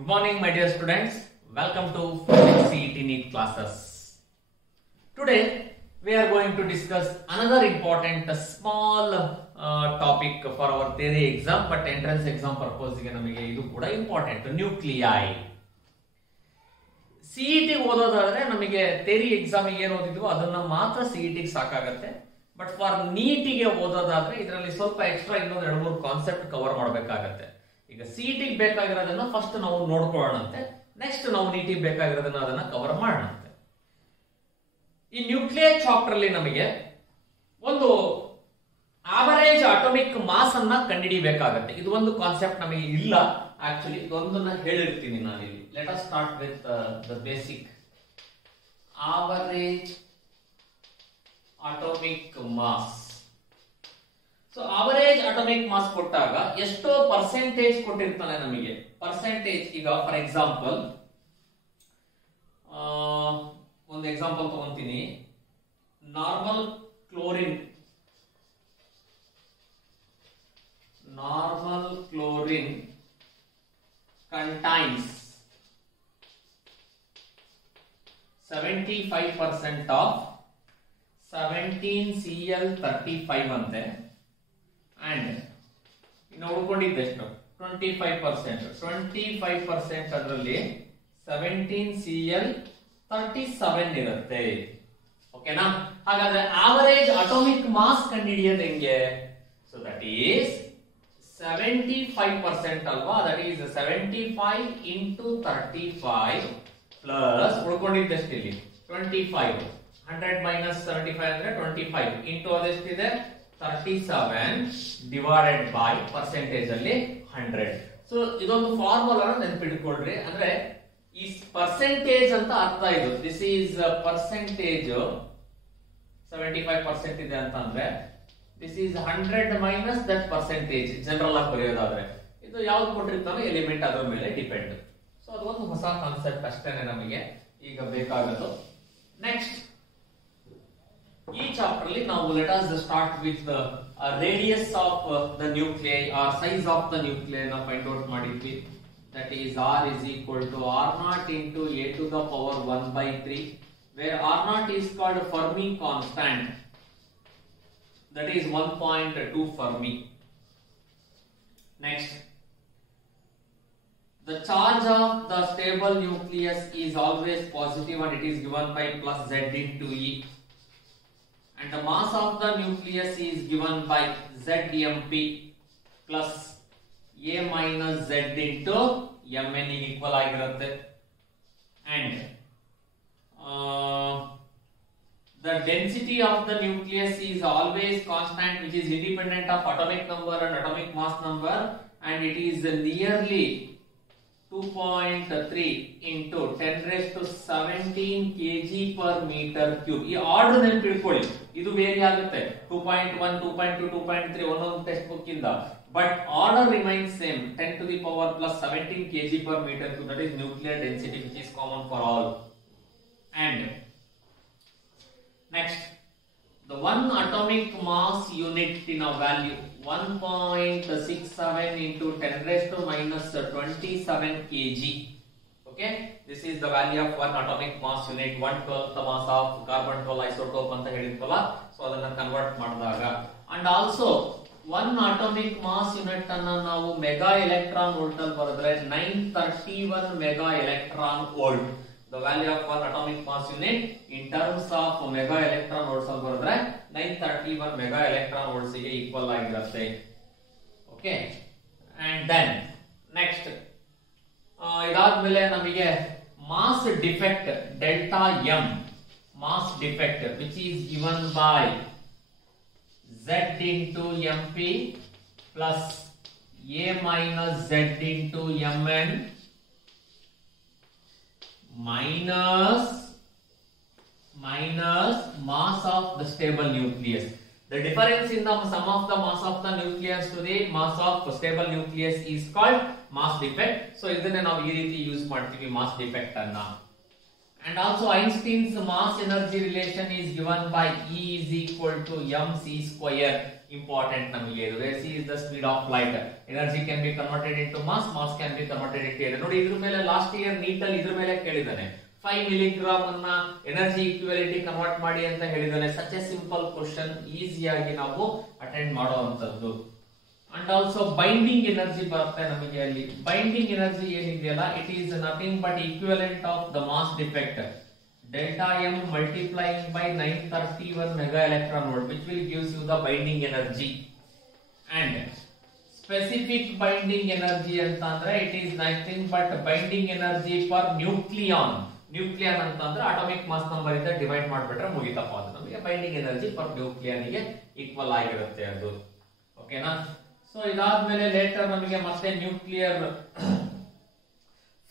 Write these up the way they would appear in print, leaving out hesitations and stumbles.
Good morning, my dear students. Welcome to Physics CET NEET classes. Today, we are going to discuss another important small topic for our theory exam, but entrance exam purpose ಗೆ ನಮಗೆ ಇದು ಕೂಡ important. Nuclei. CET ಓದೋದಾದ್ರೆ ನಮಗೆ theory exam ಗೆ ಏನು ಓದಿದ್ವೋ ಅದನ್ನ ಮಾತ್ರ CET ಗೆ ಸಾಕಾಗುತ್ತೆ. ಬಟ್ ಫಾರ್ ನೀಟಿಗೆ ಓದೋದಾದ್ರೆ ಇದರಲ್ಲಿ ಸ್ವಲ್ಪ ಎಕ್ಸ್ಟ್ರಾ ಇನ್ನೊಂದು 2-3 ಕಾನ್ಸೆಪ್ಟ್ ಕವರ್ ಮಾಡಬೇಕಾಗತ್ತೆ. ಈಗ ಸಿಇಟಿ ಬೇಕಾಗಿರೋದನ್ನ ಫಸ್ಟ್ ನಾವು ನೋಡ್ಕೊಳ್ಳೋಣಂತೆ, ನೆಕ್ಸ್ಟ್ ನಾವು ನೀಟಿ ಬೇಕಾಗಿರೋದನ್ನ ಅದನ್ನ ಕವರ್ ಮಾಡೋಣಂತೆ. ಈ ನ್ಯೂಕ್ಲಿಯರ್ ಚಾಪ್ಟರ್ ಅಲ್ಲಿ ನಮಗೆ ಒಂದು ಆವರೇಜ್ ಅಟೋಮಿಕ್ ಮಾಸ್ ಅನ್ನ ಕಂಡುಹಿಡಿಯಬೇಕಾಗತ್ತೆ. ಇದು ಒಂದು ಕಾನ್ಸೆಪ್ಟ್ ನಮಗೆ ಇಲ್ಲ. ಆಕ್ಚುಲಿ ಇದೊಂದನ್ನ ಹೇಳಿರ್ತೀನಿ ನಾನು ಇಲ್ಲಿ. Let us start with the basic average atomic mass. So average atomic mass ಕೊಟ್ಟಾಗ ಎಷ್ಟೋ ಪರ್ಸೆಂಟೇಜ್ ಕೊಟ್ಟಿರ್ತಾನೆ ನಮಗೆ. ಪರ್ಸೆಂಟೇಜ್ ಈಗ ಫಾರ್ ಎಕ್ಸಾಂಪಲ್ ಒಂದು ಎಕ್ಸಾಂಪಲ್ ತಗೊಂತೀನಿ. Normal chlorine contains 75% of 17Cl35 ಅಂತೆ. ಅಂಡ್ ಇನ್ನು ಉಳ್ಕೊಂಡಿದ್ದೆಷ್ಟು 25% ಅದರಲ್ಲಿ 17Cl37 ಇರುತ್ತೆ. ಓಕೆನಾ? ಹಾಗಾದ್ರೆ ಆವರೇಜ್ ಅಟೋಮಿಕ್ ಮಾಸ್ ಕಂಡುಹಿಡಿಯೋದು ಹೆಂಗೆ? ಸೊ ದಟ್ ಈಸ್ 75% ಅಲ್ವಾ, ದಟ್ ಈಸ್ 75 into 35 ಪ್ಲಸ್ ಉಳ್ಕೊಂಡಿದ್ದೆಷ್ಟು ಇಲ್ಲಿ 25. 100 minus 75 ಅಂದ್ರೆ 25 ಇಂಟು ಅದೆಷ್ಟಿದೆ 37 ಡಿವೈಡೆಡ್ ಬೈ ಪರ್ಸೆಂಟೇಜ್ ಅಲ್ಲಿ 100. ಸೊ ಇದೊಂದು ಫಾರ್ಮುಲಾ ನೆನಪಿಟ್ಕೊಳ್ರಿ. ಅಂದ್ರೆ ಈ ಪರ್ಸೆಂಟೇಜ್ ಅಂತ ಅರ್ಥ ಇದು. ದಿಸ್ ಈಸ್ ಪರ್ಸೆಂಟೇಜ್ 75% ಇದೆ ಅಂತ ಅಂದ್ರೆ this is 100 minus that percentage. General ಆಗಿ ಬರೆಯೋದಾದ್ರೆ ಇದು ಯಾವ್ದು ಕೊಟ್ಟಿರ್ತಾನೋ ಎಲಿಮೆಂಟ್ ಅದ್ರ ಮೇಲೆ ಡಿಪೆಂಡ್. ಸೊ ಅದೊಂದು ಹೊಸ ಕಾನ್ಸೆಪ್ಟ್ ಅಷ್ಟೇನೆ ನಮಗೆ ಈಗ ಬೇಕಾಗೋದು. ನೆಕ್ಸ್ಟ್ ಈ ಚಾಪ್ಟರ್ ಅಲ್ಲಿ ನಾವು let us start with radius of the nuclei or size of the nuclei ನ ಫೈಂಡ್ ಔಟ್ ಮಾಡಿದ್ವಿ. That is r is equal to r0 into a to the power 1/3, where r0 is called Fermi constant, that is 1.2 Fermi. Next, the charge of the stable nucleus is always positive and it is given by plus z into e, and the mass of the nucleus is given by zmp plus a minus z into mn equal ಆಗಿರುತ್ತೆ. And the density of the nucleus is always constant, which is independent of atomic number and atomic mass number, and it is nearly 2.3 into 10 raised to 17 kg per meter cube. ಈ order ನೆನಪಿಟ್ಕೊಳ್ಳಿ, ಇದು very ಆಗುತ್ತೆ 2.1 2.2 2.3 ಒಂದೊಂದು text book ಇಂದ, but order remains same 10 to the power plus 17 kg per meter cube. That is nuclear density, which is common for all. And next, the one atomic mass unit in a value 1.67 into 10 raised to minus 27 kg. Okay, this is the value of one atomic mass unit. 1/12 the mass of carbon 12 isotope ಅಂತ ಹೇಳಿದ್ವಲ್ಲ, so ಅದನ್ನ convert ಮಾಡಿದಾಗ. And also one atomic mass unit ಅನ್ನ ನಾವು mega electron volt ಅಲ್ಲಿ ಬರೆದ್ರೆ 931 mega electron volt. The value of one atomic mass unit in terms of mega electron volts ಅಂತ ಬರೆದ್ರೆ 931 mega electron volts ಗೆ ಈಕ್ವಲ್ ಆಗಿರುತ್ತೆ. ಓಕೆ, ಅಂಡ್ ದೆನ್ ನೆಕ್ಸ್ಟ್ ಇದಾದ್ಮೇಲೆ ನಮಗೆ mass defect delta M, mass defect which is given by z into mp plus a minus z into mn minus mass of the stable nucleus. The difference in the sum of the mass of the nucleus to the mass of stable nucleus is called mass defect. So ಇದನ್ನ ನಾವು ಈ ರೀತಿ use ಮಾಡ್ತೀವಿ mass defect ಅನ್ನ. And also Einstein's mass energy relation is given by E is equal to mc square. Important ನಮಗೆ ಇದು. c is the speed of light. Energy can be converted into mass, mass can be converted into energy. ನೋಡಿ ಇದ್ರ ಮೇಲೆ last year NEET ಅಲ್ಲಿ ಇದ್ರ ಮೇಲೆ ಕೇಳಿದಾನೆ. 5 milligram ಅನ್ನ energy equality convert ಮಾಡಿ ಅಂತ ಹೇಳಿದಾನೆ. ಸಚ್ ಎ ಸಿಂಪಲ್ ಕ್ವೆಶ್ಚನ್, ಈಸಿಯಾಗಿ ನಾವು ಅಟೆಂಡ್ ಮಾಡುವಂತದ್ದು. ಅಂಡ್ ಆಲ್ಸೋ ಬೈಂಡಿಂಗ್ ಎನರ್ಜಿ ಬರುತ್ತೆ ನಮಗೆ ಅಲ್ಲಿ. ಬೈಂಡಿಂಗ್ ಎನರ್ಜಿ ಏನಿದೆಯಲ್ಲ, it is nothing but equivalent of the mass defect delta m multiplying by 931 mega electron volt, which will gives you the binding energy. And specific binding energy anta andre it is nothing but binding energy per nucleon. Nucleon anta andre atomic mass number ಇಂದ divide ಮಾಡಿಬಿಟ್ರೆ ಮುಗಿತಪ್ಪ, ಅದು ನಮಗೆ binding energy per nucleon ಗೆ equal ಆಗಿರುತ್ತೆ ಅದು. ಓಕೆನಾ? So ಇದಾದ್ಮೇಲೆ litre ನಮಗೆ ಮತ್ತೆ nuclear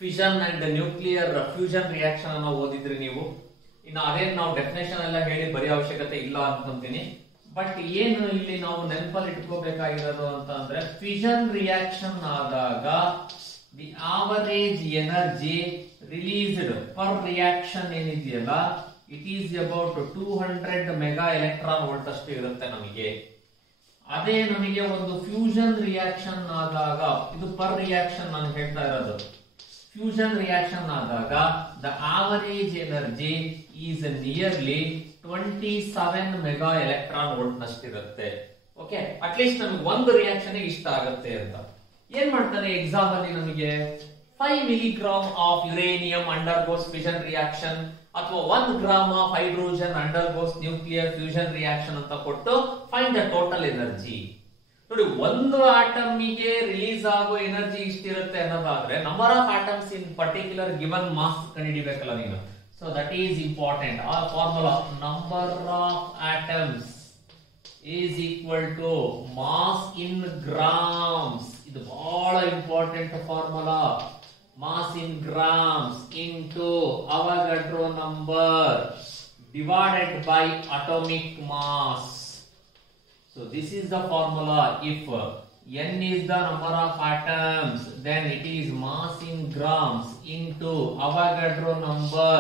fission and nuclear fusion reaction ಅನ್ನು ಓದಿದ್ರಿ ನೀವು. ಇನ್ನು ಅದೇನು ನಾವು ಡೆಫಿನೇಷನ್ ಎಲ್ಲ ಹೇಳಿ ಬರೆಯೋ ಅವಶ್ಯಕತೆ ಇಲ್ಲ ಅನ್ಕೊಂತೀನಿ. ಬಟ್ ಏನು ಇಲ್ಲಿ ನಾವು ನೆನಪಲ್ಲಿ ಇಟ್ಕೋಬೇಕಾಗಿರೋದು ಅಂತ ಅಂದ್ರೆ, ಫಿಷನ್ ರಿಯಾಕ್ಷನ್ ಆದಾಗ the average energy released per reaction ಏನಿದೆಯಲ್ಲ, it is about 200 mega electron volt ಅಷ್ಟು ಇರುತ್ತೆ ನಮಗೆ. ಅದೇ ನಮಗೆ ಒಂದು ಫ್ಯೂಷನ್ ರಿಯಾಕ್ಷನ್ ಆದಾಗ, ಇದು ಪರ್ ರಿಯಾಕ್ಷನ್ ನಾನು ಹೇಳ್ತಾ ಇರೋದು, ಫ್ಯೂಷನ್ ರಿಯಾಕ್ಷನ್ ಆದಾಗ the average energy is nearly 27 mega electron volt ನಷ್ಟಿರುತ್ತೆ. ಓಕೆ, ಅಟ್ಲೀಸ್ಟ್ ನಮಗೆ ಒಂದು ರಿಯಾಕ್ಷನ್ ಇಷ್ಟ ಆಗುತ್ತೆ ಅಂತ. ಏನ್ ಮಾಡ್ತಾನೆ ಎಕ್ಸಾಮ್ ಅಲ್ಲಿ ನಮಗೆ 5 milligram of uranium undergoes fission reaction ಅಥವಾ 1 gram of hydrogen undergoes nuclear fusion reaction ಅಂತ ಕೊಟ್ಟು ಫೈಂಡ್ ದ ಟೋಟಲ್ ಎನರ್ಜಿ. ನೋಡಿ, ಒಂದು ಆಟಮಿಗೆ ರಿಲೀಸ್ ಆಗೋ ಎನರ್ಜಿ ಇಷ್ಟಿರುತ್ತೆ ಅನ್ನೋದಾದ್ರೆ number of atoms in particular given mass ಕಂಡುಹಿಡಿಬೇಕಲ್ಲ ನೀನು. So that is important. ಆ formula number of atoms is equal to mass in grams. ಇದು ಬಹಳ important formula. Mass in grams into Avogadro number divided by atomic mass. So this is the formula. If n is the number of atoms, then it is mass in grams into Avogadro number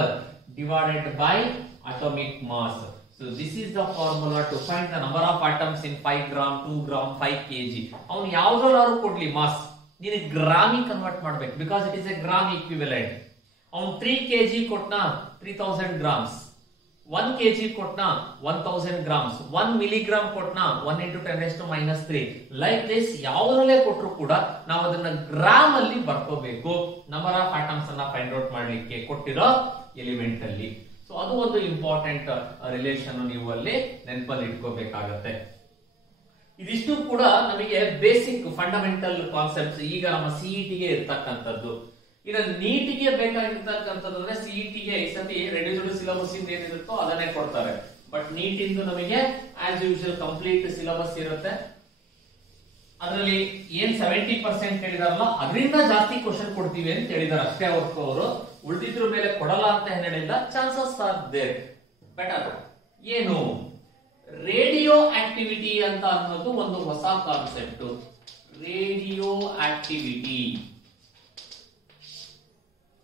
divided by atomic mass. So this is the formula to find the number of atoms in 5 gram, 2 gram, 5 kg. ಅವನು ಯಾವುದಾದ್ರು ಕೊಡ್ಲಿ mass, ನೀನು ಗ್ರಾಮಿಗೆ convert ಮಾಡಬೇಕು, because it is a gram equivalent. ಅವನು 3 kg ಕೊಟ್ನಾ 3000 grams, 1 kg ಕೊಟ್ನಾ 1000 grams, 1 milligram ಕೊಟ್ನಾ 1 into 10⁻³ ಲೈಕ್ ದಿಸ್. ಯಾವುದರಲ್ಲೇ ಕೊಟ್ಟರು ಕೂಡ ನಾವು ಅದನ್ನ ಗ್ರಾಮ್ ಅಲ್ಲಿ ಬರ್ಕೋಬೇಕು, ನಂಬರ್ ಆಫ್ ಆಟಮ್ಸ್ ಅನ್ನ ಫೈಂಡ್ ಔಟ್ ಮಾಡ್ಲಿಕ್ಕೆ ಕೊಟ್ಟಿರೋ ಎಲಿಮೆಂಟ್ ಅಲ್ಲಿ. ಸೊ ಅದು ಒಂದು ಇಂಪಾರ್ಟೆಂಟ್ ರಿಲೇಷನ್ ನೀವು ಅಲ್ಲಿ ನೆನಪಲ್ಲಿ ಇಟ್ಕೋಬೇಕಾಗತ್ತೆ. ಇದಿಷ್ಟು ಕೂಡ ನಮಗೆ ಬೇಸಿಕ್ ಫಂಡಮೆಂಟಲ್ ಕಾನ್ಸೆಪ್ಟ್ಸ್ ಈಗ ನಮ್ಮ ಸಿಇಟಿಗೆ ಇರ್ತಕ್ಕಂಥದ್ದು. ಇನ್ನು ನೀಟಿಗೆ ಬೇಕಾಗಿರ್ತಕ್ಕಂಥದ್ದು ಸಿಇಟಿಗೆ ಈ ಸತಿ ರೆಡ್ಯೂಸ್ಡ್ ಸಿಲೆಬಸ್ ಇಂದ ಏನಿರುತ್ತೋ ಅದನ್ನೇ ಕೊಡ್ತಾರೆ. ಬಟ್ ನೀಟ್ ಇಂದು ನಮಗೆ ಆಸ್ ಯೂಶುವಲ್ ಕಂಪ್ಲೀಟ್ ಸಿಲೆಬಸ್ ಇರುತ್ತೆ. ಅದರಲ್ಲಿ ಏನ್ 70% ಹೇಳಿದಾರಲ್ಲ ಅದರಿಂದ ಜಾಸ್ತಿ ಕ್ವಶನ್ ಕೊಡ್ತೀವಿ ಅಂತ ಹೇಳಿದಾರೆ ಅಷ್ಟೇ ಹೊರತು ಅವರು ಉಳಿದಿದ್ರ ಮೇಲೆ ಕೊಡಲ್ಲ ಅಂತ ಹೇಳಿಲ್ಲ. Chances are there. ಬೆಟರ್ ಏನು ರೇಡಿಯೋ ಆಕ್ಟಿವಿಟಿ ಅಂತ ಅನ್ನೋದು ಒಂದು ಹೊಸ ಕಾನ್ಸೆಪ್ಟ್. ರೇಡಿಯೋ ಆಕ್ಟಿವಿಟಿ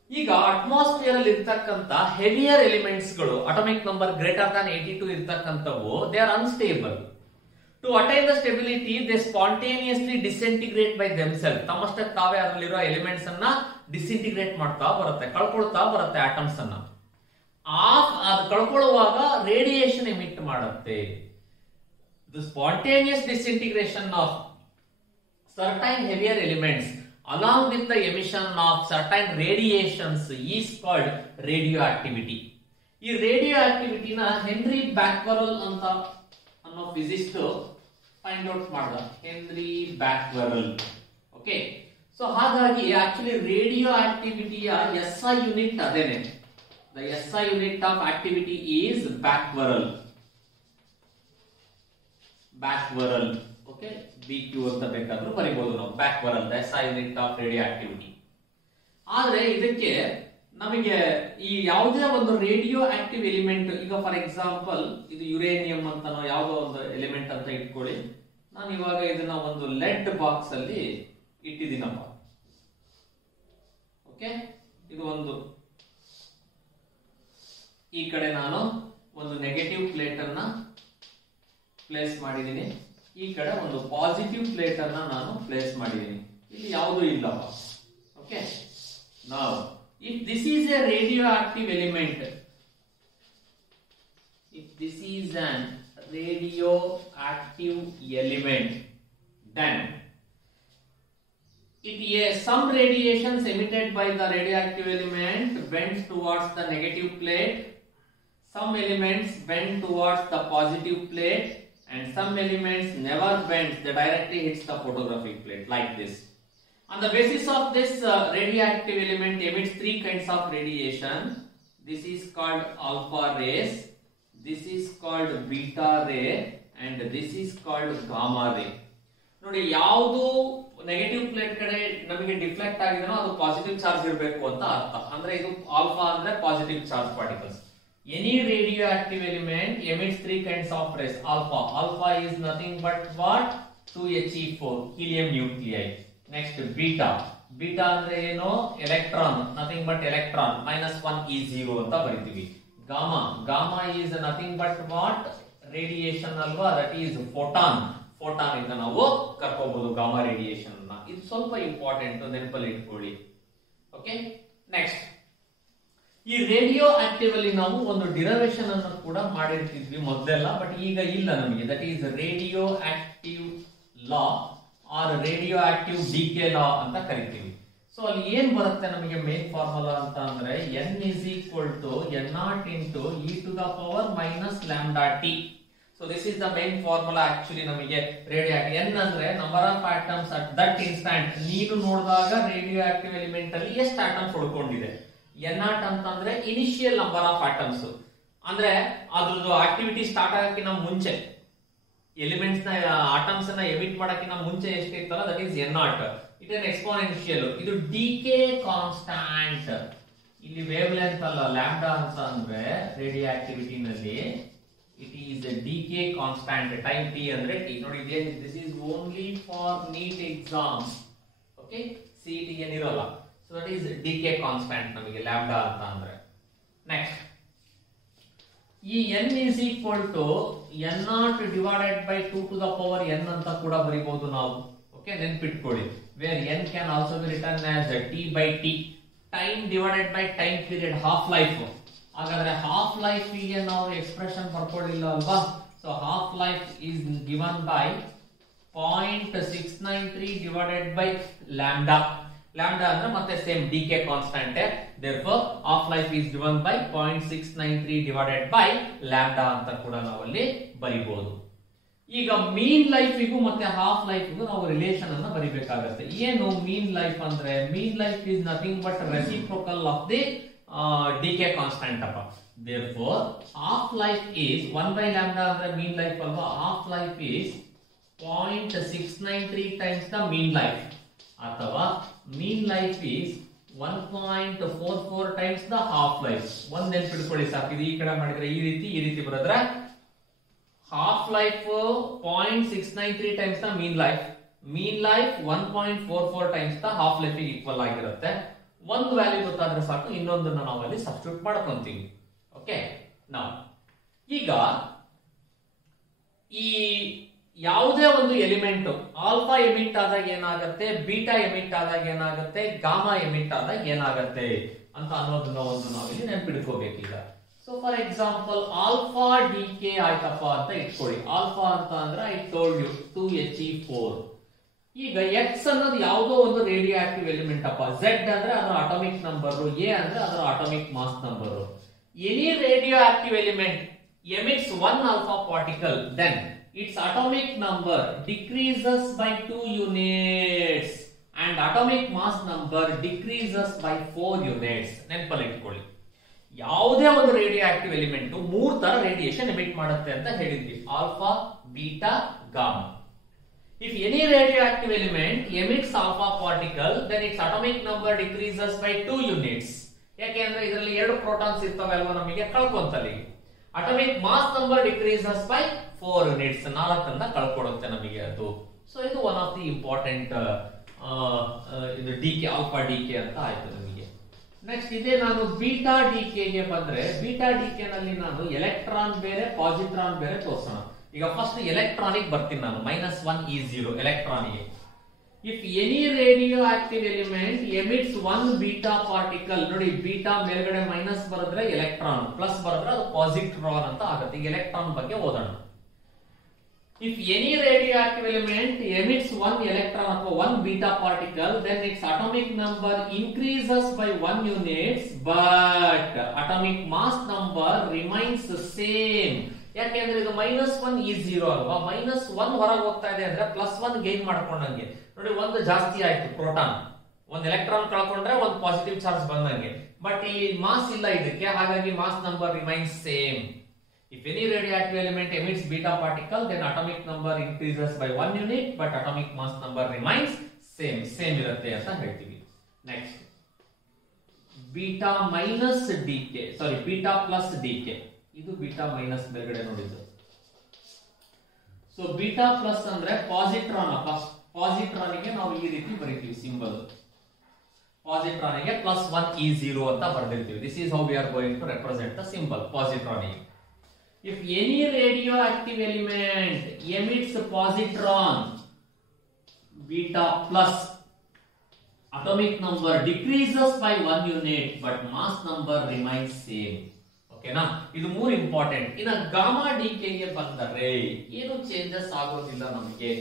ಈಗ ಅಟ್ಮಾಸ್ಫಿಯರ್ ಅಲ್ಲಿ ಇರ್ತಕ್ಕಂತ ಹೆವಿಯರ್ ಎಲಿಮೆಂಟ್ಸ್ ಗಳು ಅಟಾಮಿಕ್ ನಂಬರ್ ಗ್ರೇಟರ್ ದಾನ್ 82 ಇರ್ತಕ್ಕಂಥವು they are unstable. To attain the stability they spontaneously disintegrate by themselves. ತಮ್ಮಷ್ಟಕ್ಕೆ ತಾವೇ ಅದರಲ್ಲಿರೋ ಎಲಿಮೆಂಟ್ಸ್ ಅನ್ನ ಡಿಸ್ಇಂಟಿಗ್ರೇಟ್ ಮಾಡ್ತಾ ಬರುತ್ತೆ, ಕಳ್ಕೊಳ್ತಾ ಬರುತ್ತೆ ಆಟಮ್ಸ್ ಅನ್ನ. ಅದು ಕಳ್ಕೊಳ್ಳುವಾಗ ರೇಡಿಯೇಷನ್ ಎಮಿಟ್ ಮಾಡುತ್ತೆ. The spontaneous disintegration of certain heavier elements along with the emission of certain radiations is called radioactivity. ಈ ರೇಡಿಯೋಆಕ್ಟಿವಿಟಿ ನ ಹೆನ್ರಿ ಬ್ಯಾಕ್ವೆರಲ್ ಅಂತ ಅನ್ನೋ ಫಿಸಿಸ್ಟ್ ಫೈಂಡ್ ಔಟ್ ಮಾಡ್ದ. Henri Becquerel. ಓಕೆ, ಸೊ ಹಾಗಾಗಿ ಆಕ್ಚುಲಿ ರೇಡಿಯೋ ಆಕ್ಟಿವಿಟಿಯ SI ಯೂನಿಟ್ ಅದೇನೆ. The SI unit of activity is Becquerel. Becquerel. Okay, BQ ಅಂತ ಬೇಕಾದ್ರೂ ಬರೀಬಹುದು ನಾವು. Becquerel the SI unit of radioactivity. ಆದ್ರೆ ಇದಕ್ಕೆ ನಮಗೆ ಈ ಯಾವುದೇ ಒಂದು ರೇಡಿಯೋ ಆಕ್ಟಿವ್ ಎಲಿಮೆಂಟ್, ಈಗ ಫಾರ್ ಎಕ್ಸಾಂಪಲ್ ಇದು ಯುರೇನಿಯಂ ಅಂತನೋ ಯಾವುದೋ ಒಂದು ಎಲಿಮೆಂಟ್ ಅಂತ ಇಟ್ಕೊಳ್ಳಿ. ನಾನು ಇವಾಗ ಇದನ್ನ ಒಂದು ಲೆಡ್ ಬಾಕ್ಸ್ ಅಲ್ಲಿ ಇಟ್ಟಿದ್ದೀನಪ್ಪ. ಓಕೆ, ಇದು ಒಂದು ಈ ಕಡೆ ನಾನು ಒಂದು ನೆಗೆಟಿವ್ ಪ್ಲೇಟ್ ಅನ್ನ ಪ್ಲೇಸ್ ಮಾಡಿದ್ದೀನಿ, ಈ ಕಡೆ ಒಂದು ಪಾಸಿಟಿವ್ ಪ್ಲೇಟ್ ಅನ್ನ ನಾನು ಪ್ಲೇಸ್ ಮಾಡಿದ್ದೀನಿ. ಇಲ್ಲಿ ಯಾವುದೂ ಇಲ್ಲಪ್ಪ. ಓಕೆ, ನಾವು if this is a radioactive element, if this is an radioactive element, then some radiations emitted by the radioactive element bend towards the negative plate, some elements bend towards the positive plate, and some elements never bend, they directly hits the photographic plate like this. On the basis of this, radioactive element emits three kinds of radiation. This is called alpha rays, this is called beta ray, and this is called gamma ray. ನೋಡಿ, ಯಾವುದು negative plate ಕಡೆ ನಮಗೆ deflect ಆಗಿದೆನೋ ಅದು positive charge ಇರಬೇಕು ಅಂತ ಅರ್ಥ. ಅಂದ್ರೆ ಇದು ಆಲ್ಫಾ ಅಂದ್ರೆ positive charge particles. Any radioactive element emits three kinds of rays. Alpha is nothing but what 2He4 helium nuclei. Next beta ಅಂದ್ರೆ ಏನು? Electron, nothing but electron -1E0 ಅಂತ ಬರೀತೀವಿ. Gamma is nothing but what? Radiation ಅಲ್ವಾ, that is photon ಇಂದ ನಾವು ಕರ್ಕೋಬಹುದು gamma radiation ಅನ್ನ. ಇದು ಸ್ವಲ್ಪ ಇಂಪಾರ್ಟೆಂಟ್, ನೆನಪಲ್ಲಿ ಇಟ್ಕೊಳ್ಳಿ. ಓಕೆ, ನೆಕ್ಸ್ಟ್ ಈ ರೇಡಿಯೋ ಆಕ್ಟಿವ್ ಅಲ್ಲಿ ನಾವು ಒಂದು ಡಿರೈವೇಶನ್ ಅನ್ನು ಕೂಡ ಮಾಡಿರ್ತಿದ್ವಿ ಮೊದಲೆಲ್ಲ, ಬಟ್ ಈಗ ಇಲ್ಲ ನಮಗೆ. That is radioactive law or radioactive decay law ಅಂತ ಕರಿತೀವಿ. ಸೊ ಅಲ್ಲಿ ಏನ್ ಬರುತ್ತೆ ನಮಗೆ ಮೇನ್ ಫಾರ್ಮುಲಾ ಅಂತ ಅಂದ್ರೆ n is equal to n0 into e to the power minus lambda t. So this is the main formula actually ನಮಗೆ ರೇಡಿಯೋಆಕ್ಟಿವ್. n ಅಂದ್ರೆ number of atoms at that instant. ನೀನು ನೋಡಿದಾಗ ರೇಡಿಯೋಆಕ್ಟಿವ್ ಎಲಿಮೆಂಟ್ ಅಲ್ಲಿ ಎಷ್ಟು ಆಟಮ್ಸ್ ಉಳ್ಕೊಂಡಿದೆ. n0 ಅಂತಂದ್ರೆ initial number of atoms, ಅಂದ್ರೆ ಅದ್ರದ್ದು activity start ಆಗಕ್ಕಿಂತ ಮುಂಚೆ, ಎಲಿಮೆಂಟ್ಸ್ ನ ಆಟಮ್ಸ್ ನ ಎಮಿಟ್ ಮಾಡಕ್ಕಿಂತ ಮುಂಚೆ ಎಷ್ಟಿರ್ತಲ್ಲ, that is n0. It is exponential. ಇದು ಡಿಕೆ ಕಾನ್ಸ್ಟಾಂಟ್. ಇಲ್ಲಿ ವೇವ್ ಲೆಂತ್ ಅಲ್ಲ, ಲ್ಯಾಂಬ್ಡಾ ಅಂತ ಅಂದ್ರೆ ರೇಡಿಯೋ ಆಕ್ಟಿವಿಟಿ ನಲ್ಲಿ it is decay constant. Time T ಅಂದ್ರೆ ಟಿ. ನೋಡಿ, this is only for NEET exam. Okay, CET ಏನಿರಲ್ಲ. So that is decay constant ನಮಗೆ ಲ್ಯಾಂಬ್ಡಾ ಅಂತ ಅಂದ್ರೆ. ನೆಕ್ಸ್ಟ್ ಈ n is equal to n0 divided by 2 to the power n ಅಂತ ಕೂಡ ಬರೀಬಹುದು ನಾವು. ಓಕೆ, ನೆನ್ಪಿಟ್ಕೊಳ್ಳಿ. Where n can also be written as t by t, time divided by time period, half life. ಹಾಗಾದ್ರೆ half life ಗೆ ನಾವು expression ಬರ್ಕೊಳ್ಳಿಲ್ಲ ಅಲ್ವಾ. So half life is given by 0.693 divided by lambda. Lambda ಅಂದ್ರೆ ಮತ್ತೆ same decay constant. therefore half life is given by 0.693 divided by lambda ಅಂತ ಕೂಡ ನಾವು ಅಲ್ಲಿ ಬರಿಬಹುದು. ಈಗ ಮೀನ್ ಲೈಫಿಗೂ ಮತ್ತೆ ಹಾಫ್ ಲೈಫಿಗೂ ನಾವು ರಿಲೇಷನ್ ಅನ್ನು ಬರಿಬೇಕಾಗುತ್ತೆ. ಏನು ಮೀನ್ ಲೈಫ್ ಅಂದ್ರೆ? Mean life is nothing but reciprocal of the decay constant ಅಪ್ಪ. therefore half life is 1 by lambda ಅಂದ್ರೆ ಮೀನ್ ಲೈಫ್ ಅಲ್ವಾ. half life is 0.693 times the mean life, ಅಥವಾ mean life is 1.44 times the half life. ಒಂದ್ ನೆನ್ಪಿಟ್ಕೊಳ್ಳಿ ಸಾಕು. ಇದು ಈ ಕಡೆ ಮಾಡಿದ್ರೆ ಈ ರೀತಿ ಬರೋದ್ರೆ half life 0.693 times the mean life 1.44 times the half life equal ಆಗಿರುತ್ತೆ. ಒಂದು ವ್ಯಾಲ್ಯೂ ಗೊತ್ತಾದ್ರೆ ಸಾಕು, ಇನ್ನೊಂದನ್ನ ನಾವು ಅಲ್ಲಿ ಸಬ್ಸ್ಟಿಟ್ಯೂಟ್ ಮಾಡ್ಕೊಂತೀವಿ. ಓಕೆ, ನಾವು ಈಗ ಈ ಯಾವುದೇ ಒಂದು ಎಲಿಮೆಂಟ್ ಆಲ್ಫಾ ಎಮಿಟ್ ಆದಾಗ ಏನಾಗುತ್ತೆ, ಬೀಟಾ ಎಮಿಟ್ ಆದಾಗ ಏನಾಗುತ್ತೆ, ಗಾಮಾ ಎಮಿಟ್ ಆದಾಗ ಏನಾಗುತ್ತೆ ಅಂತ ಅನ್ನೋದನ್ನ ಒಂದು ನಾವಿಲ್ಲಿ ನೆನ್ಪಿಡ್ಕೋಬೇಕೀಗ. So for example alpha decay ಆಯ್ತಪ್ಪ ಅಂತ ಇಟ್ಕೊಳ್ಳಿ. ಆಲ್ಫಾ ಅಂತ ಅಂದ್ರೆ ಐ ಟೋಲ್ಡ್ ಯು 2He4. ಈಗ ಎಕ್ಸ್ ಅನ್ನೋದು ಯಾವುದೋ ಒಂದು ರೇಡಿಯೋ ಆಕ್ಟಿವ್ ಎಲಿಮೆಂಟ್ ಅಪ್ಪ. ಝೆಡ್ ಅಂದ್ರೆ ಅದರ ಅಟಾಮಿಕ್ ನಂಬರ್, ಎ ಅಂದ್ರೆ ಅದರ atomic mass number. Any radioactive element emits one alpha particle, then its atomic number decreases by 2 units and atomic mass number decreases by 4 units. ನೆನಪಲ್ಲಿ ಇಟ್ಕೊಳ್ಳಿ. ಯಾವುದೇ ಒಂದು radioactive element 3 ತರ radiation emit ಮಾಡುತ್ತೆ ಅಂತ ಹೇಳಿದ್ವಿ, alpha, beta, gamma. If any radioactive element emits alpha particle, then its atomic number decreases by 2 units. ಯಾಕೆಂದ್ರೆ ಇದರಲ್ಲಿ 2 ಪ್ರೋಟಾನ್ಸ್ ಇರ್ತವೆ ಅಲ್ವಾ, ನಮಗೆ ಕಳ್ಕೊಂತಲ್ಲಿ. Atomic mass number decreases by 4 units, 4 ಅಂತ ಕಳ್ಕೊಡುತ್ತೆ ನಮಗೆ ಅದು. ಸೊ ಇದು ಒನ್ ಆಫ್ ದಿ ಇಂಪಾರ್ಟೆಂಟ್ ಇದು ಡಿಕೆ, ಆಲ್ಫಾ ಡಿಕೆ ಅಂತ ಆಯ್ತು ನಮಗೆ. ನೆಕ್ಸ್ಟ್ ಇದೇ ನಾನು ಬೀಟಾ ಡಿಕೆ ಗೆ ಬಂದ್ರೆ ಬೀಟಾ ಡಿಕೆ ನಲ್ಲಿ ನಾನು ಎಲೆಕ್ಟ್ರಾನ್ ಬೇರೆ ಪಾಸಿಟ್ರಾನ್ ಬೇರೆ ತೋರಿಸೋಣ. ಈಗ ಫಸ್ಟ್ ಎಲೆಕ್ಟ್ರಾನಿಕ್ ಬರ್ತೀನಿ ನಾನು -1e0 ಎಲೆಕ್ಟ್ರಾನಿಗೆ. If any radioactive element emits one beta particle, ನೋಡಿ ಬೀಟಾ ಮೇಲ್ಗಡೆ ಮೈನಸ್ ಬರೆದ್ರೆ ಎಲೆಕ್ಟ್ರಾನ್, ಪ್ಲಸ್ ಬರೆದ್ರೆ ಅದು ಪಾಸಿಟ್ರಾನ್ ಅಂತ ಆಗುತ್ತೆ. ಈಗ ಎಲೆಕ್ಟ್ರಾನ್ ಬಗ್ಗೆ ಓದೋಣ. If any radioactive element emits one electron or one beta particle, then its atomic number increases by 1 unit, but atomic mass number remains the same. ಯಾಕೆಂದ್ರೆ ಇದು -1e0 ಅಲ್ವಾ, -1 ಹೊರಗೆ ಹೋಗ್ತಾ ಇದೆ ಅಂದ್ರೆ +1 ಗೈನ್ ಮಾಡ್ಕೊಂಡಂಗೆ. ನೋಡಿ ಒಂದು ಜಾಸ್ತಿ ಆಯ್ತು ಪ್ರೋಟಾನ್, ಒಂದು ಎಲೆಕ್ಟ್ರಾನ್ ಕಳ್ಕೊಂಡ್ರೆ ಒಂದು ಪಾಸಿಟಿವ್ ಚಾರ್ಜ್ ಬಂದಂಗೆ. ಬಟ್ ಇಲ್ಲಿ ಮಾಸ್ ಇಲ್ಲ ಇದಕ್ಕೆ, ಹಾಗಾಗಿ mass number remains same. If any radioactive element emits beta particle, then atomic number increases by 1 unit, but atomic mass number remains same ಇರುತ್ತೆ ಅಂತ ಹೇಳ್ತೀವಿ. Next, beta minus dk, sorry beta plus dk. ಇದು beta minus ಮೇಲ್ಗಡೆ ನೋಡಿದ್ದು. So beta plus ಅಂದ್ರೆ positron ಅಪ್ಪ, ಪಾಸಿಟ್ರಾನಿಗೆ ನಾವು ಈ ರೀತಿ ಬರೀತೀವಿ ಸಿಂಬಲ್. ಪಾಸಿಟ್ರಾನಿಗೆ +1e0 ಅಂತ ಬರೆದಿರ್ತೀವಿ. This is how we are going to represent the symbol positronic. If any radioactive element emits positron beta plus, atomic number decreases by 1 unit, but mass number remains same. Okay na? ಇದು ಮೂರು important. ಇನ್ನ gamma DK ಗೆ ಬಂದರೆ ಏನು changes ಆಗೋದಿಲ್ಲ ನಮಗೆ.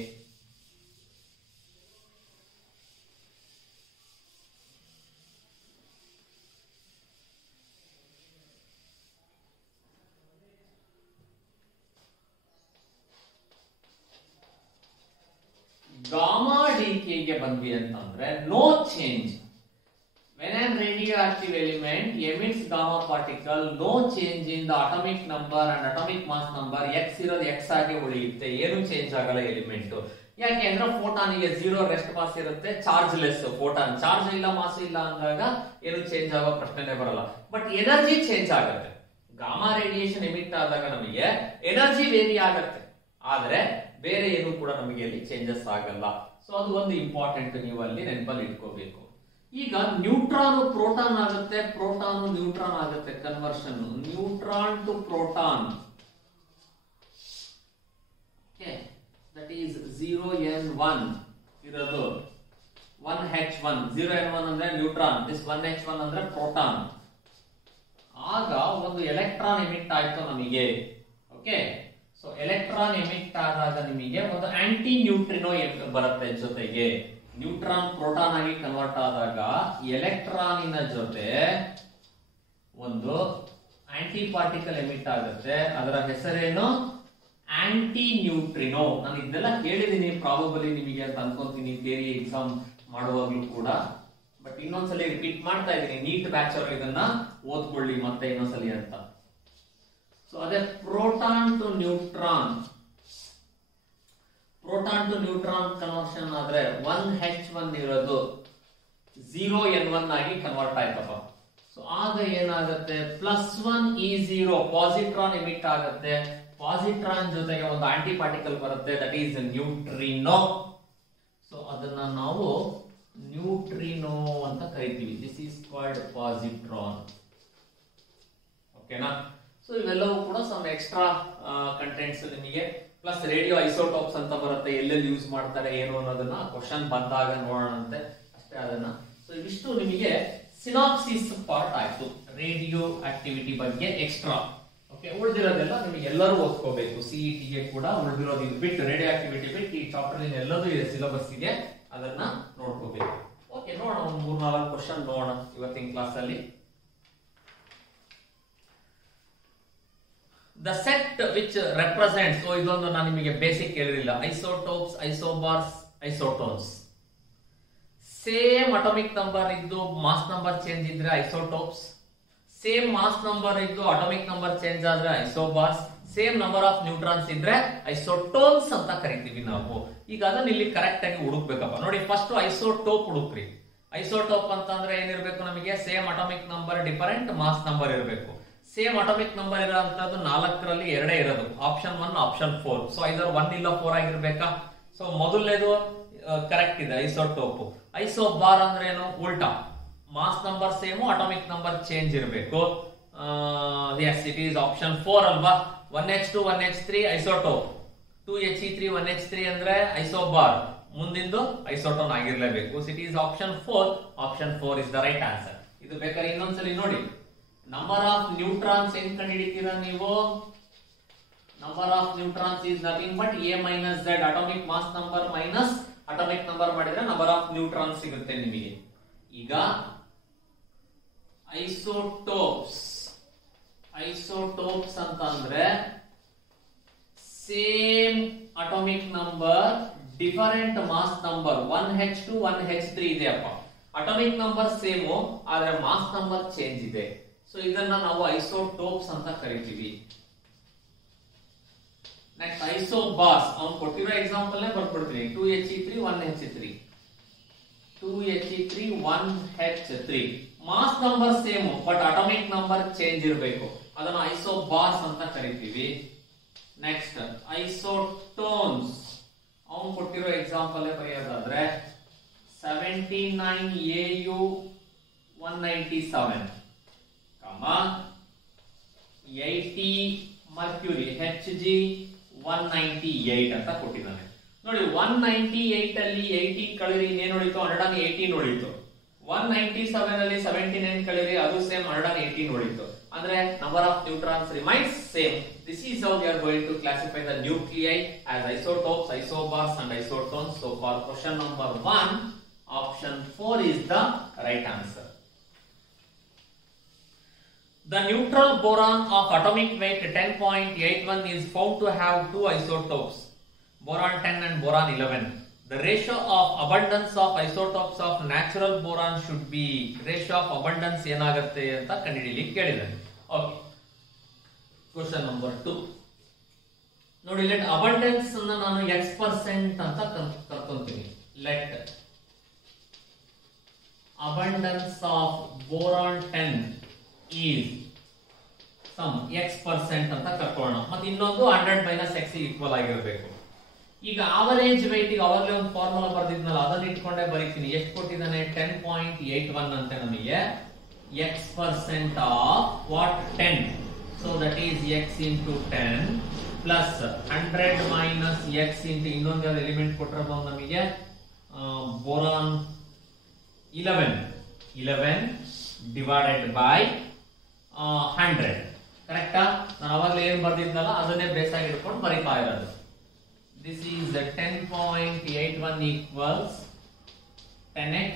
Gamma DK ಗೆ ಬಂದ್ವಿ ಅಂತಂದ್ರೆ no change. When an radioactive element emits gamma particle, no change in the atomic number and atomic mass number. X ಇರೋದು ಎಕ್ಸ್ ಆಗಿ ಉಳಿಯುತ್ತೆ, ಏನು ಚೇಂಜ್ ಆಗಲ್ಲ ಎಲಿಮೆಂಟ್. ಯಾಕೆ ಅಂದ್ರೆ ಫೋಟಾನಿಗೆ 0 ರೆಸ್ಟ್ ಮಾಸ್ ಇರುತ್ತೆ, ಚಾರ್ಜ್ ಲೆಸ್. ಫೋಟಾನ್ ಚಾರ್ಜ್ ಇಲ್ಲ ಮಾಸ್ ಇಲ್ಲ ಅಂದಾಗ ಏನು ಚೇಂಜ್ ಆಗೋ ಪ್ರಶ್ನೆನೇ ಬರಲ್ಲ. ಬಟ್ ಎನರ್ಜಿ ಚೇಂಜ್ ಆಗುತ್ತೆ. ಗಾಮಾ ರೇಡಿಯೇಷನ್ ಎಮಿಟ್ ಆದಾಗ ನಮಗೆ ಎನರ್ಜಿ ವೇರಿ ಆಗುತ್ತೆ, ಆದ್ರೆ ಬೇರೆ ಏನು ಕೂಡ ನಮಗೆ ಅಲ್ಲಿ ಚೇಂಜಸ್ ಆಗಲ್ಲ. ಸೊ ಅದು ಒಂದು ಇಂಪಾರ್ಟೆಂಟ್, ನೀವು ಅಲ್ಲಿ ನೆನಪಲ್ಲಿ ಇಟ್ಕೋಬೇಕು. ಈಗ ನ್ಯೂಟ್ರಾನ್ ಪ್ರೋಟಾನ್ ಆಗುತ್ತೆ, ಪ್ರೋಟಾನ್ ನ್ಯೂಟ್ರಾನ್ ಆಗುತ್ತೆ, conversion neutron to proton. That is 0n1 ಇರೋದು 1h1. 0n1 ಅಂದ್ರೆ ನ್ಯೂಟ್ರಾನ್, ದಿಸ್ 1h1 ಅಂದ್ರೆ ಪ್ರೋಟಾನ್. ಆಗ ಒಂದು ಎಲೆಕ್ಟ್ರಾನ್ ಎಮಿಟ್ ಆಯ್ತು ನಮಗೆ. ಓಕೆ, ಸೊ ಎಲೆಕ್ಟ್ರಾನ್ ಎಮಿಟ್ ಆದಾಗ ನಿಮಗೆ ಒಂದು ಆಂಟಿ ನ್ಯೂಟ್ರಿನೋ ಬರುತ್ತೆ ಜೊತೆಗೆ. ನ್ಯೂಟ್ರಾನ್ ಪ್ರೋಟಾನ್ ಆಗಿ ಕನ್ವರ್ಟ್ ಆದಾಗ ಎಲೆಕ್ಟ್ರಾನಿನ ಜೊತೆ ಒಂದು ಆಂಟಿ ಪಾರ್ಟಿಕಲ್ ಎಮಿಟ್ ಆಗುತ್ತೆ. ಅದರ ಹೆಸರೇನು? Aunty neutrino. ನಾನು ಇದೆಲ್ಲ ಹೇಳಿದೀನಿ ಪ್ರಾಬಬಲಿ ನಿಮಗೆ ಅಂತ ಅನ್ಕೊಂತೀನಿ ಥಿಯರಿ ಎಕ್ಸಾಮ್ ಮಾಡುವಾಗ್ಲೂ ಕೂಡ. ಬಟ್ ಇನ್ನೊಂದ್ಸಲಿ ರಿಪೀಟ್ ಮಾಡ್ತಾ ಇದ್ದೀನಿ, ನೀಟ್ ಬ್ಯಾಚ್ ಅವರು ಇದನ್ನ ಓದ್ಕೊಳ್ಳಿ ಮತ್ತೆ ಇನ್ನೊಂದ್ಸಲಿ ಅಂತ. ಸೊ ಅದೇ proton to neutron, proton to neutron conversion ಆದ್ರೆ 1h1 ಇರೋದು 0n1 ಆಗಿ ಕನ್ವರ್ಟ್ ಆಯ್ತಪ್ಪ. ಸೊ ಆಗ ಏನಾಗುತ್ತೆ, +1e0 ಪಾಸಿಟ್ರಾನ್ ಎಮಿಟ್ ಆಗುತ್ತೆ. ಪಾಸಿಟ್ರಾನ್ ಜೊತೆಗೆ ಒಂದು ಆಂಟಿ ಪಾರ್ಟಿಕಲ್ ಬರುತ್ತೆ, ದಟ್ ಈಸ್ ನ್ಯೂಟ್ರಿನೋ. ಸೊ ಅದನ್ನ ನಾವು ನ್ಯೂಟ್ರಿನೋ ಅಂತ ಕರಿತೀವಿ. This is called positron. ಓಕೆನಾ? ಸೊ ಇವೆಲ್ಲವೂ ಕೂಡ ಸಮ್ ಎಕ್ಸ್ಟ್ರಾ ಕಂಟೆಂಟ್ಸ್ ನಿಮಗೆ. ಪ್ಲಸ್ ರೇಡಿಯೋ ಐಸೋಟೋಪ್ಸ್ ಅಂತ ಬರುತ್ತೆ, ಎಲ್ಲೆಲ್ಲಿ ಯೂಸ್ ಮಾಡ್ತಾರೆ ಏನು ಅನ್ನೋದನ್ನ ಕ್ವಶನ್ ಬಂದಾಗ ನೋಡೋಣಂತೆ ಅಷ್ಟೇ ಅದನ್ನ. ಸೊ ಇವಿಷ್ಟು ನಿಮಗೆ ಸಿನಾಪ್ಸಿಸ್ ಪಾರ್ಟ್ ಆಯ್ತು ರೇಡಿಯೋ ಆಕ್ಟಿವಿಟಿ ಬಗ್ಗೆ ಎಕ್ಸ್ಟ್ರಾ. ಓಕೆ, ಉಳಿದಿರೋದೆಲ್ಲ ನಿಮಗೆ ಎಲ್ಲರೂ ಓದ್ಕೋಬೇಕು. ಸಿಇಟಿ ಗೆ ಕೂಡ ಉಳಿದಿರೋದು ಇದು ಬಿಟ್ಟು, ರೇಡಿಯೋ ಆಕ್ಟಿವಿಟಿ ಬಿಟ್ಟು ಈ ಚಾಪ್ಟರ್ ಎಲ್ಲದೂ ಇದೆ, ಸಿಲೆಬಸ್ ಇದೆ, ಅದನ್ನ ನೋಡ್ಕೋಬೇಕು. ಓಕೆ, ನೋಡೋಣ ಒಂದು 3-4 ಕ್ವಶನ್ ನೋಡೋಣ ಇವತ್ತಿನ ಕ್ಲಾಸ್ ಅಲ್ಲಿ. The set which represents, so ಇದೊಂದು ನಾನು ನಿಮಗೆ ಬೇಸಿಕ್ ಹೇಳಿರಲಿಲ್ಲ, isotopes, isobars, isotones. Same atomic number ಇದ್ದು ಮಾಸ್ ನಂಬರ್ ಚೇಂಜ್ ಇದ್ರೆ ಐಸೋಟೋಪ್ಸ್, ಸೇಮ್ ಮಾಸ್ ನಂಬರ್ ಇದ್ದು ಅಟಾಮಿಕ್ ನಂಬರ್ ಚೇಂಜ್ ಆದ್ರೆ isobars, same number of neutrons ಇದ್ರೆ ಐಸೋಟೋನ್ಸ್ ಅಂತ ಕರಿತೀವಿ ನಾವು. ಈಗ ಅದನ್ನ ಇಲ್ಲಿ ಕರೆಕ್ಟ್ ಆಗಿ ಹುಡುಕ್ಬೇಕಪ್ಪ. ನೋಡಿ, ಫಸ್ಟ್ ಐಸೋಟೋಪ್ ಹುಡುಕ್ರಿ. ಐಸೋಟೋಪ್ ಅಂತ ಅಂದ್ರೆ ಏನಿರ್ಬೇಕು ನಮಗೆ? Same atomic number, different mass number ಇರಬೇಕು. ಸೇಮ್ ಅಟಾಮಿಕ್ ನಂಬರ್ ಇರೋಂತದ್ದು 4ರಲ್ಲಿ 2 ಇರೋದು, ಆಪ್ಷನ್ 1, ಆಪ್ಷನ್ 4. ಸೊ ಇದರ 1 ಇಲ್ಲ 4 ಆಗಿರ್ಬೇಕಾ? ಸೊ ಮೊದಲನೇದು ಕರೆಕ್ಟ್ ಇದೆ, ಐಸೋಟೋಪ್. ಐಸೋಬಾರ್ ಅಂದ್ರೆ ಏನು? ಉಲ್ಟಾ. Mass number same, atomic number change ಇರಬೇಕು. ಎಸ್, ಇಟ್ ಈಸ್ ಆಪ್ಷನ್ 4 ಅಲ್ವಾ. 1h2 1h3 isotope, 2he3 1h3 ಅಂದ್ರೆ ಐಸೋಬಾರ್, ಮುಂದಿಂದು ಐಸೋಟೋನ್ ಆಗಿರ್ಲೇಬೇಕು. It is option 4. Option 4 is the right answer. ಇದು ಬೇಕಾದ್ರೆ ಇನ್ನೊಂದ್ಸಲಿ ನೋಡಿ. ನಂಬರ್ ಆಫ್ ನ್ಯೂಟ್ರಾನ್ಸ್ ಹೆಂಗ್ ಕಂಡುಹಿಡಿತೀರಾ ನೀವು? Number of neutrons is nothing but a minus z, atomic mass number minus atomic number ಮಾಡಿದ್ರೆ ನಂಬರ್ ಆಫ್ ನ್ಯೂಟ್ರಾನ್ಸ್ ಸಿಗುತ್ತೆ ನಿಮಗೆ. ಈಗ ಐಸೋಟೋಪ್ಸ್ ಅಂತ ಅಂದ್ರೆ same atomic number, different mass number. 1h2 1h3 ಇದೆ ಅಪ್ಪ, ಅಟಾಮಿಕ್ ನಂಬರ್ ಸೇಮ್ ಆದ್ರೆ ಮಾಸ್ ನಂಬರ್ ಚೇಂಜ್ ಇದೆ. ಸೊ ಇದನ್ನ ನಾವು ಐಸೋಟೋಪ್ಸ್ ಅಂತ ಕರಿತೀವಿ. ನೆಕ್ಸ್ಟ್ ಐಸೋಬಾರ್ಸ್, ಅವ್ನು ಕೊಟ್ಟಿರೋ ಎಕ್ಸಾಂಪಲ್ ನೇ ಬರ್ಕೊಡ್ತೀನಿ. 2he3 1h3, 2he3 1h3, mass number same but atomic number change ಇರಬೇಕು, ಅದನ್ನ ಐಸೋಬಾರ್ಸ್ ಅಂತ ಕರಿತೀವಿ. ನೆಕ್ಸ್ಟ್ ಐಸೋಟೋನ್ಸ್, ಅವನು ಕೊಟ್ಟಿರೋ ಎಕ್ಸಾಂಪಲ್ ಬರೆಯೋದಾದ್ರೆ 79Au 197, 80 ಮರ್ಕ್ಯೂರಿ Hg 198 ಅಂತ ಕೊಟ್ಟಿದ್ದಾನೆ. ನೋಡಿ 198 ಅಲ್ಲಿ 80 ಕಳೆರಿ ಇನ್ನೇನು ಉಳಿತು? 118 ಉಳಿತು. 197 ಅಲ್ಲಿ 79 ಕಳೆರಿ ಅದು ಸೇಮ್ 118 ಉಳಿತು. ಅಂದ್ರೆ number of neutrons remains same. This is how we are going to classify the nuclei as isotopes, isobars and isotones. So for question number 1, option 4 is the right answer. The neutral boron of atomic weight 10.81 is found to have two isotopes, boron 10 and boron 11. The ratio of abundance of isotopes of natural boron should be, ratio of abundance ಏನಾಗುತ್ತೆ ಅಂತ ಕಂಡುಹಿಡಿಯಲಿಕ್ಕೆ ಕೇಳಿದ್ದಾನೆ. Okay, question number 2 ನೋಡಿ. Let abundance ಅನ್ನ ನಾನು x% ಅಂತ ಕರ್ಕೊಂತೀನಿ. Let abundance of boron 10 is some x% ಅಂತ ಕರ್ಕೊಳ್ಳೋಣ. ಮತ್ತೆ ಇನ್ನೊಂದು 100 minus x ಈಕ್ವಲ್ ಆಗಿರಬೇಕು. ಈಗ ಆವರೇಜ್ weight ಗೆ ಅವಾಗಲೇ ಒಂದು ಫಾರ್ಮುಲಾ ಬರ್ದಿದ್ನಲ್ಲ, ಅದನ್ನ ಇಟ್ಕೊಂಡೇ ಬರೀತೀನಿ. ಎಷ್ಟು ಕೊಟ್ಟಿದ್ದಾನೆ? 10.81 ಅಂತ ನಮಗೆ. x% of what? 10. So that is x into 10 plus 100 minus x into ಇನ್ನೊಂದು ಯಾವ್ದು ಎಲಿಮೆಂಟ್ ಕೊಟ್ಟಿರೋದು ನಮಗೆ? boron 11 divided by 100. ಕರೆಕ್ಟಾ? ನಾನು ಅವಾಗಲೇ ಏನು ಬರ್ದಿದ್ನಲ್ಲ ಅದನ್ನೇ ಬೇಸ್ ಆಗಿ ಇಟ್ಕೊಂಡು ಬರೀತಾ ಇರೋದು. This is 10.81 equals 10x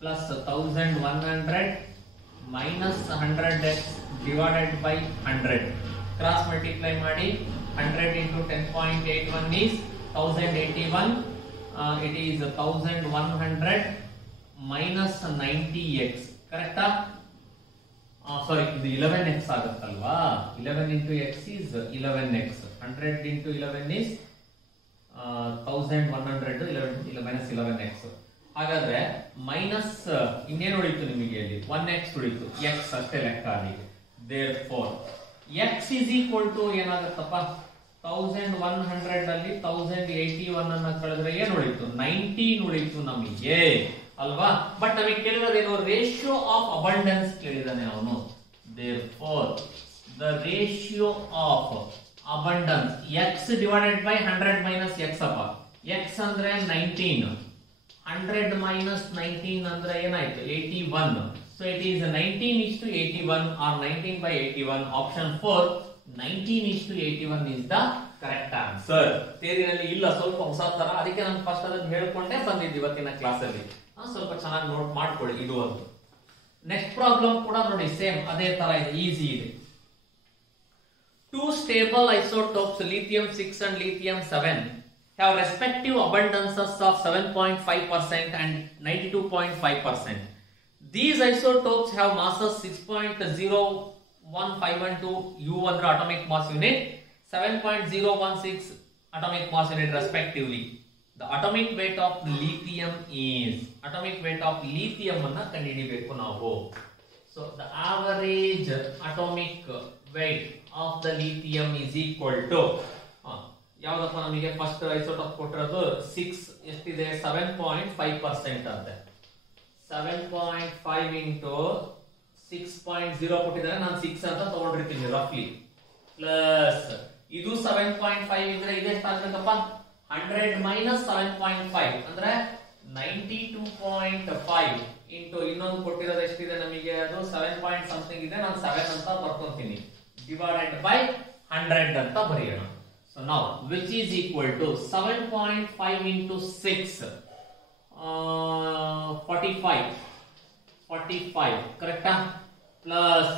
plus 1100 minus 100x divided by 100. Cross multiply ಮಾಡಿ 100 into 10.81 is 1081. It is 1100 minus 90x. ಕರೆಕ್ಟಾ? ಸಾರಿ, ಇದು 11x ಆಗುತ್ತಲ್ವಾ? 11 into x is 11x. 100 into 11 is 1100 11 minus 11x. ಹಾಗಾದ್ರೆ ಮೈನಸ್ ಇನ್ನೇನು ಉಳಿತು ನಿಮಗೆ? ಅಲ್ಲಿ 1x ಉಳಿತು, x ಅಷ್ಟೇ ಲೆಕ್ಕ ಅಲ್ಲಿ. therefore x is equal to ಏನಾಗುತ್ತಪ್ಪ? 1100 ಅಲ್ಲಿ 1081 ಅನ್ನ ಕಳೆದ್ರೆ ಏನು ಉಳಿತು? 19 ಉಳಿತು ನಮಗೆ ಅಲ್ವಾ? ಬಟ್ ನಮಗೆ ಕೇಳಿರೋದೇನು? ರೇಷಿಯೋ ಆಫ್ ಅಬಂಡೆನ್ಸ್ ಕೇಳಿದಾನೆ ಅವನು. therefore the ratio of abundance x divided by 100 minus x ಅಪ್ಪ. x ಅಂದ್ರೆ 19, 100 minus 19 ಅಂದ್ರೆ ಏನಾಯ್ತು? 81. so it is 19:81 or 19 by 81. option 4 19:81 is the correct answer. ಥಿಯರಿನಲ್ಲಿ ಇಲ್ಲ, ಸ್ವಲ್ಪ ಹೊಸ ತರ, ಅದಕ್ಕೆ ನಾನು ಫಸ್ಟ್ ಅದನ್ನ ಹೇಳ್ಕೊಂಡೆ ಬಂದಿದ್ದೆ ಇವತ್ತಿನ ಕ್ಲಾಸ್ ಅಲ್ಲಿ. ಸ್ವಲ್ಪ ಚೆನ್ನಾಗಿ ನೋಟ್ ಮಾಡ್ಕೊಳ್ಳಿ. ಇದು ಒಂದು. ನೆಕ್ಸ್ಟ್ ಪ್ರಾಬ್ಲಮ್ ಕೂಡ ನೋಡಿ, ಸೇಮ್ ಅದೇ ತರ ಇದೆ, ಈಸಿ ಇದೆ. Two stable isotopes lithium 6 and lithium 7 have respective abundances of 7.5% and 92.5%. These isotopes have masses 6.01512 U under atomic mass unit, 7.016 atomic mass unit respectively. The atomic weight of lithium is, atomic weight of lithium ಅನ್ನ ಕಂಡುಹಿಡಿಯಬೇಕು ನಾವು. So the average atomic weight of the lithium is equal to ಯಾವ್ದಪ್ಪ ನಮಗೆ? First isotope ಕೊಟ್ಟಿರೋದು 6 ಎಷ್ಟಿದೆ? 7.5% ಅಂತೆ. 7.5 into 6.0 ಕೊಟ್ಟಿದ್ದಾರೆ, ನಾನು 6 ಅಂತ ತಗೊಂಡಿರ್ತೀನಿ ರಫ್ಲಿ, ಪ್ಲಸ್ ಇದು 7.5 ಇದ್ರೆ ಇದೆಷ್ಟು ಆಗ್ಬೇಕಪ್ಪ, 100 ಮೈನಸ್ 7.5 ಅಂದ್ರೆ 92.5 ಇಂಟು ಇನ್ನೊಂದು ಕೊಟ್ಟಿರೋದು ಎಷ್ಟಿದೆ ನಮಗೆ, ಅದು 7 ಪಾಯಿಂಟ್ ಸಮಥಿಂಗ್ ಇದೆ, ನಾನು 7 ಅಂತ ಬರ್ಕೊಂತೀನಿ, ಡಿವೈಡೆಡ್ ಬೈ 100 ಅಂತ ಬರೆಯೋಣ. So now which is equal to 7.5 into 6 45 ಕರೆಕ್ಟಾ, ಪ್ಲಸ್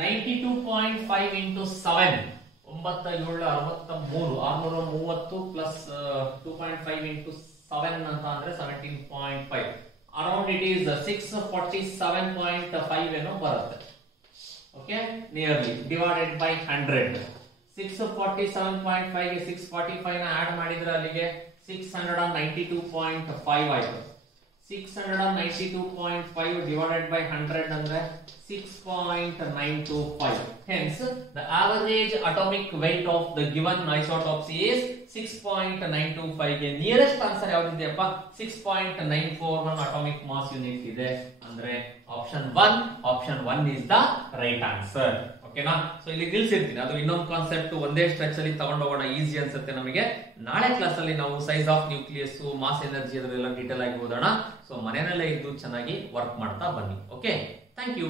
92.5 ಇಂಟು 7 630 ಪ್ಲಸ್ 2.5 ಇಂಟು 7 ಅಂತ ಅಂದ್ರೆ 17.5, ಅರೌಂಡ್ ಇಟ್ ಈಸ್ 647.5 ಏನೋ ಬರುತ್ತೆ. Okay, nearly divided by 100. 647.5 ಗೆ 645 ನ ಆಡ್ ಮಾಡಿದ್ರೆ ಅಲ್ಲಿಗೆ 692.5 ಆಯ್ತು. 692.5 divided by 100 ಅಂದ್ರೆ 6.925. Hence, the average atomic weight of the given isotopes is 6.925. ಗೆ nearest answer ಯಾವ್ದಿದೆಯಪ್ಪ, 6.941 atomic mass unit ಇದೆ. ಅಂದ್ರೆ option 1 is the right answer. ಓಕೆನಾ? ಸೊ ಇಲ್ಲಿ ನಿಲ್ಸಿರ್ತೀನಿ, ಅದು ಇನ್ನೊಂದು ಕಾನ್ಸೆಪ್ಟ್ ಒಂದೇ ಸ್ಟ್ರೆಚ್ ಅಲ್ಲಿ ತಗೊಂಡು ಹೋಗೋಣ, ಈಸಿ ಅನ್ಸುತ್ತೆ ನಮಗೆ. ನಾಳೆ ಕ್ಲಾಸ್ ಅಲ್ಲಿ ನಾವು size of nucleus, mass energy ಅದೆಲ್ಲ ಡೀಟೇಲ್ ಆಗಿ ಓದೋಣ. ಸೊ ಮನೆಯಲ್ಲೇ ಇದ್ದು ಚೆನ್ನಾಗಿ ವರ್ಕ್ ಮಾಡ್ತಾ ಬನ್ನಿ. Okay, thank you.